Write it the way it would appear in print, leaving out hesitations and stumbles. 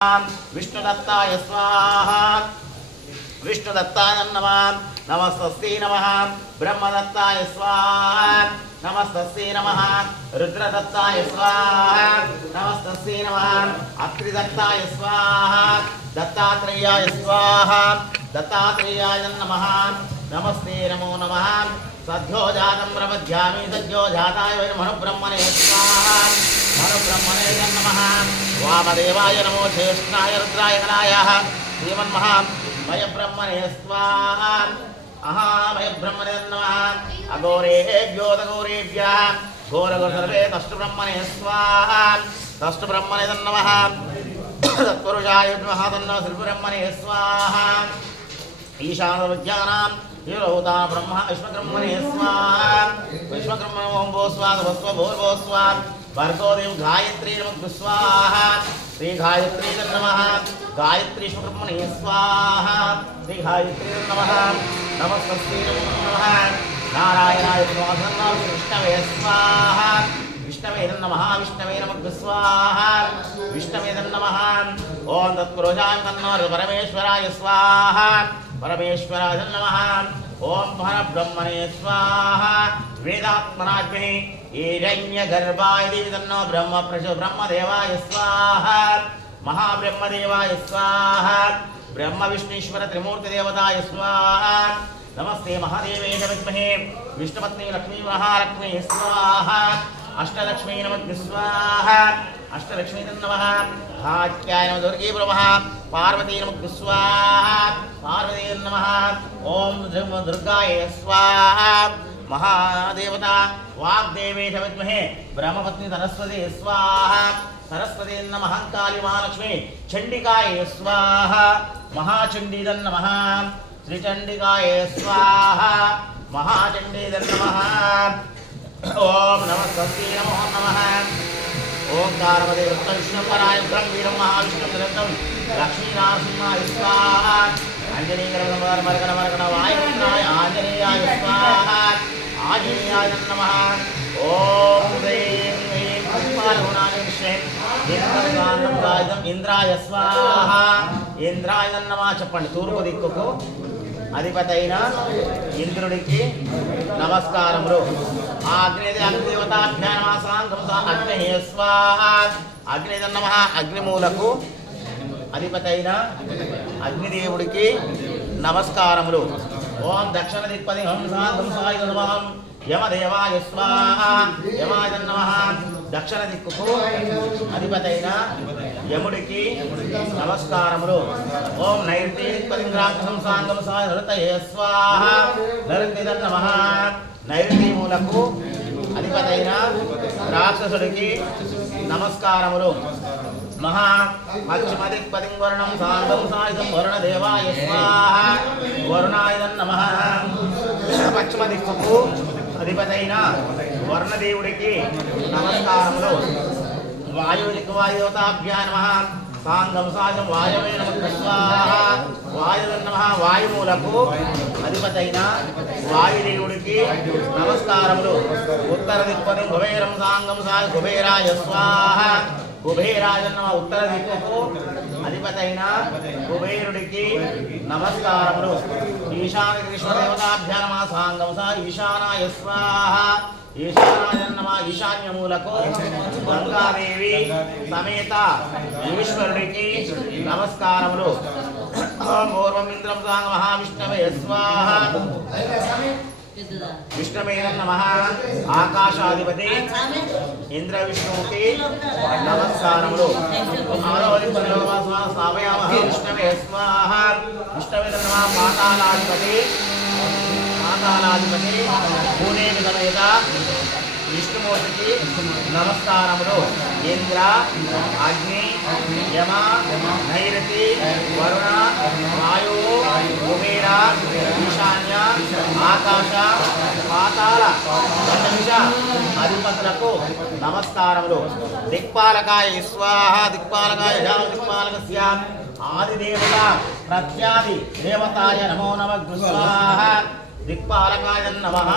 विष्णुदत्ताय स्वाहा विष्णुदत्ताय नमः नमस्तस्यै नमः ब्रह्मदत्ताय स्वाहा नमस्तस्यै नमः रुद्रदत्ताय स्वाहा नमस्तस्यै नमः अत्रिदत्ताय स्वाहा दत्तात्रेयाय स्वाहा दत्तात्रेयाय नमः नमस्ते नमो नमः सद्यो जातं प्रपद्यामि सद्यो जाताय वै मनुब्रह्मणे स्वाहा मनुब्रह्मणे नमः वामदेवाय नमो ज्येष्ठाय रुद्राय गणाय श्रीमन्महामय ब्रह्मणे स्वाहा अहामय ब्रह्मणे नमः अघोरेभ्यो दघोरेभ्यः घोरघोरसर्वे तष्टब्रह्मणे स्वाहा तष्टब्रह्मणे नमः तत्पुरुषाय विद्महे तन्नो श्रीब्रह्मणे स्वाहा ईशानविद्यानां हिरोता ब्रह्म विश्वब्रह्मणे स्वाहा विश्वब्रह्मणे ओम भो स्वाहा भस्व भूर्भो स्वाहा भर्गो देव गायत्री नमः स्वाहा श्री गायत्री नमः गायत्री विश्वब्रह्मणे स्वाहा श्री गायत्री नमः नमस्तस्यै नमः नारायणाय नमः विष्णवे स्वाहा विष्णवे नमः विष्णवे नमः स्वाहा विष्णवे नमः ओम तत्पुरुषाय तन्नो परमेश्वराय स्वाहा परमेश्वराय नमः ओम परब्रह्मणे स्वाहा वेदात्मनाग्नि हिरण्यगर्भाय देवी तन्नो ब्रह्म प्रचो ब्रह्मदेवाय स्वाहा महाब्रह्मदेवाय स्वाहा ब्रह्म विष्णुश्वर त्रिमूर्ति देवताय स्वाहा नमस्ते महादेवे विद्महे विष्णुपत्नी लक्ष्मी महालक्ष्मी स्वाहा अष्टलक्ष्मी नमः स्वाहा अष्टलक्ष्मी नमः भाग्याय नमः दुर्गे नमः पार्वती नमः स्वाहा पार्वती नमः ओम दुर्गाय स्वाहा महादेवता वाग्देवे विद्महे ब्रह्मपत्नी सरस्वती स्वाहा सरस्वती नमः काली महालक्ष्मी चंडिकाय स्वाहा महाचंडी नमः श्रीचंडिकाय स्वाहा महाचंडी नमः ओम नमस्तस्यै नमो नमः ओंकारपदे विष्णुपराय ब्रह्मीरं महाविष्णुं लक्ष्मीनारसिंहाय स्वाहा अंजनीकरणमरकणमरकणवायुपुत्राय आंजनेयाय स्वाहा आंजनेयाय नमः ओम ह्रीं ह्रीं पुष्पालगुणानिविष्णे इंद्राय स्वाहा इंद्राय नमः చెప్పండి తూర్పు దిక్కుకు అధిపతైన ఇంద్రుడికి నమస్కారములు అగ్నిదేవతాభ్యా నమః సాంగం అగ్ని స్వాహా అగ్నిదే నమః అగ్నిమూలకు అధిపతైన అగ్నిదేవుడికి నమస్కారములు ఓం దక్షిణ దిక్పది హం సాంగం సాయ నమః యమదేవాయ స్వాహా యమాయ నమః దక్షిణ దిక్కుకు అధిపతైన యముడికి నమస్కారములు ఓం నైరుతి దిక్పది గ్రామం సాంగం సాయ నృతయే స్వాహా నృత్య నమః నైరుతి మూలకు అధిపతైన రాక్షసుడికి నమస్కారములు మహా మధ్యమదిక్పదిం వర్ణం సాంగం సాయుధం వరుణదేవాయ స్వాహా వరుణాయ నమః పశ్చిమ దిక్కుకు అధిపతైన వర్ణదేవుడికి నమస్కారములు వాయుదేవతాభ్యా నమః సాంగం సాయం వాయవే నమః స్వాహా వాయువే నమః వాయుమూలకు అధిపతైన వాయుదేవుడికి నమస్కారములు ఉత్తర దిక్పది కుబేరం సాంగం సాయ కుబేరాయ స్వాహా కుబేరాయ నమః ఉత్తర దిక్కుకు అధిపతైన కుబేరుడికి నమస్కారములు ఈశాన్యదేవతాభ్యా నమః సాంగం సాయ ఈశానాయ స్వాహా ఈశానాయ నమః ఈశాన్యమూలకు గంగాదేవి సమేత ఈశ్వరుడికి నమస్కారములు పూర్వం ఇంద్రం సాంగ మహావిష్ణవే స్వాహా విష్ణవే నమః ఆకాశాధిపతి ఇంద్ర విష్ణువుకి నమస్కారములు స్థాపయామః విష్ణవే స్వాహా విష్ణవే నమః పాతాళాధిపతి భూదేవి సమేత విష్ణుమూర్తికి నమస్కారములు ఇంద్ర అగ్ని యమ నైరుతి వరుణ వాయు కుబేర ఈశాన్య ఆకాశ పాతాళ పంచదశ అధిపతులకు నమస్కారములు దిక్పాలకాయ స్వాహా దిక్పాలకాయ దిక్పాలకస్య ఆదిదేవత ప్రత్యాది దేవతాయ నమో నమః స్వాహా దిక్పాలకాయ నమః